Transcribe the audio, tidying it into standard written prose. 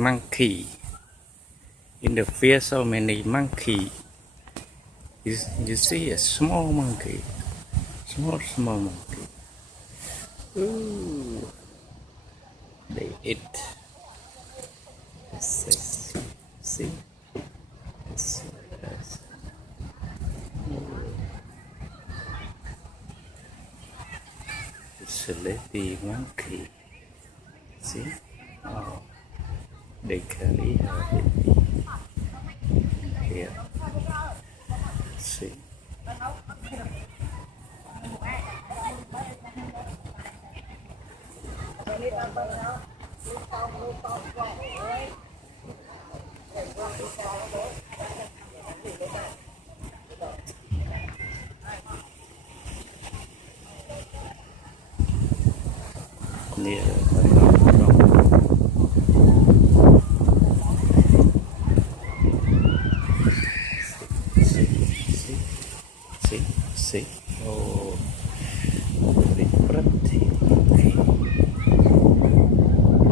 monkey. In the field, so many monkey. You see a small monkey, small monkey. Ooh, they eat. See, yes. It's a lady monkey. See, oh, they carry her baby here. See. Near see, see, see, see. Oh.